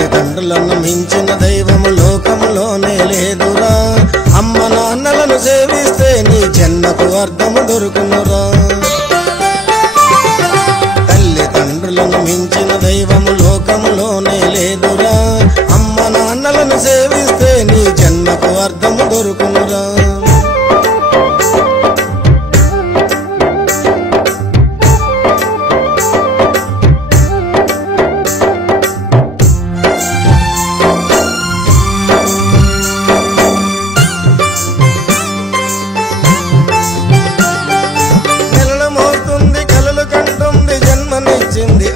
తల్లిదండ్రులను మించిన దైవము లోకములోనే లేదురా అమ్మ నాన్నలను సేవిస్తే నీ జన్మకు అర్థము దొరుకునురా తల్లిదండ్రులను మించిన దైవము లోకములోనే లేదురా అమ్మ నాన్నలను సేవిస్తే నీ జన్మకు అర్థము దొరుకునురా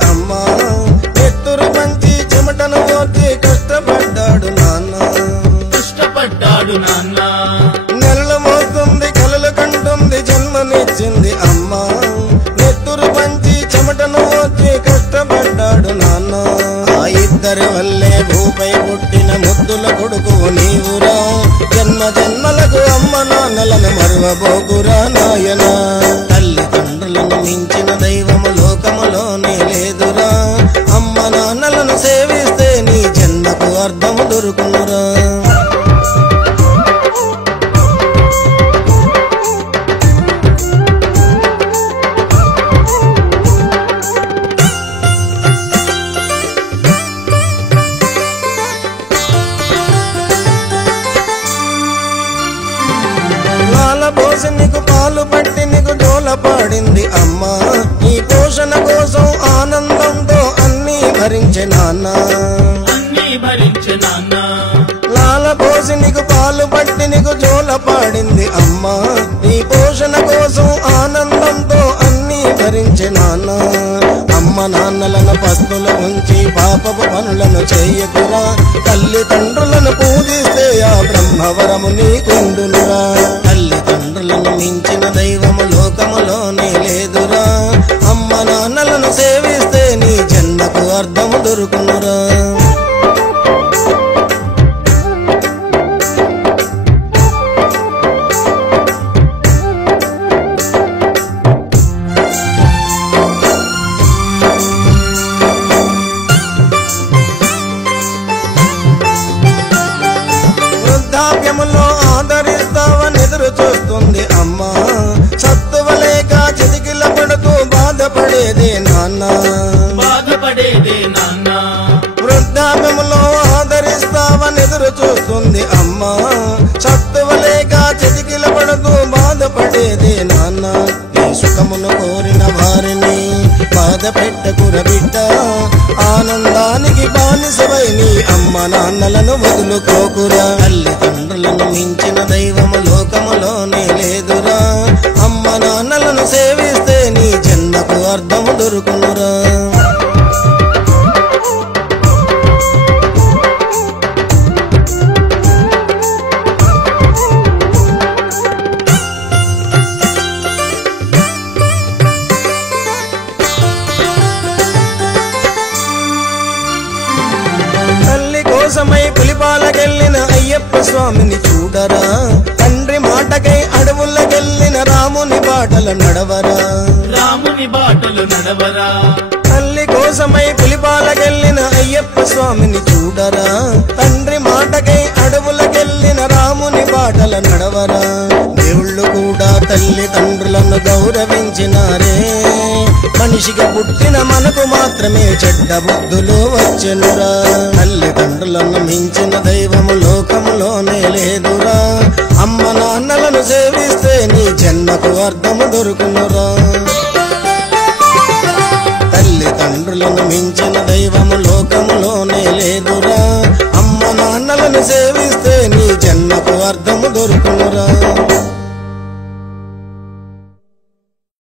అమ్మా ఎత్తురు పంచి చెమటను ఓర్చి కష్టపడ్డాడు నాన్న నెలలు మోస్తుంది కలలు కంటుంది జన్మనిచ్చింది అమ్మా ఎత్తురు పంచి చెమటను ఓర్చి కష్టపడ్డాడు నాన్న ఆ ఇద్దరి వల్లే భూపై పుట్టిన ముద్దుల కొడుకు నీవురా జన్మ జన్మలకు అమ్మ నాన్నలను మరువబోకురా నాయనా తల్లిదండ్రులను మించిన దైవము లోకములోనే లేదురా అమ్మ నాన్నలను సేవిస్తే నీ జన్మకు అర్థము దొరుకునురా పోసి నీకు పాలు పట్టి నీకు జోల పాడింది అమ్మా నీ పోషణ కోసం ఆనందంతో అన్నీ భరించే నాన్న లాల పోసి నీకు పాలు పట్టి నీకు జోల పాడింది అమ్మా నీ పోషణ కోసం ఆనందంతో అన్నీ భరించే నాన్న అమ్మ నాన్నలను పస్తులు ఉంచి పాపపు పనులను చేయకురా తల్లిదండ్రులను పూజిస్తే ఆ బ్రహ్మవరము నీకుండునురా తల్లిదండ్రులను మించిన దైవము లోకములోనే లేదురా అమ్మ నాన్నలను సేవిస్తే నీ జన్మకు అర్థము దొరుకునురా వృద్ధాప్యములో ఆదరిస్తావని ఎదురు చూస్తుంది అమ్మా సత్తువలేక చితికిల పడుతూ బాధపడేదే నాన్న వృద్ధాప్యములో ఆదరిస్తావని ఎదురు చూస్తుంది అమ్మా సత్తువలేక చితికిల పడుతూ బాధపడేదే నాన్న నీ సుఖమును కోరిన వారిని బాధ పెట్టకుర బిడ్డ ఆనందానికి బానిసవై నీ అమ్మ నాన్నలను వదులుకోకురా తల్లిదండ్రులను మించిన దైవము లోకములోనే లేదురా అమ్మ నాన్నలను సేవిస్తే నీ జన్మకు అర్థము దొరుకునురా కోసమై పులిపాలకెళ్ళిన అయ్యప్ప స్వామిని చూడరా తండ్రి మాటకై అడవులకెళ్ళిన రాముని బాటలు నడవరా తల్లి కోసమై పులిపాలకెళ్ళిన అయ్యప్ప స్వామిని చూడరా తండ్రి మాటకై అడవులకెళ్ళిన రాముని బాటలు నడవరా దేవుళ్ళు కూడా తల్లిదండ్రులను గౌరవించినారే మనిషిగా పుట్టిన మనకు మాత్రమే చెడ్డ బుద్ధులు వచ్చెనురా తల్లిదండ్రులను మించిన దైవము లోకములోనే లేదురా అమ్మ నాన్నలను సేవిస్తే నీ జన్మకు అర్థము దొరుకునురా తల్లిదండ్రులను మించిన దైవము